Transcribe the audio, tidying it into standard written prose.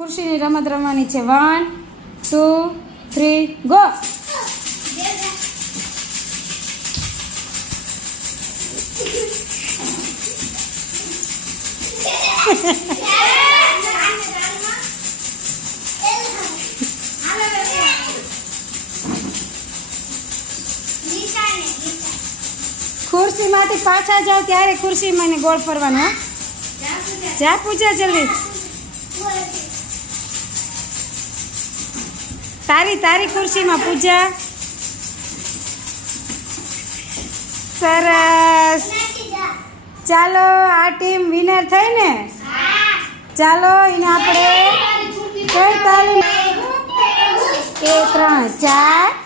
ખુરશીની રમત રમવાની છે 1 2 3 ગો. ખુરશીમાંથી પાછા જાઓ ત્યારે ખુરશીમાં ગોળ ફરવાનો. જા પૂજા જલ્દી. તારી ખુરશીમાં પૂજા. સરસ. ચાલો આ ટીમ વિનર થઈ ને. ચાલો એને આપણે કઈ તાલીમ 1 3 4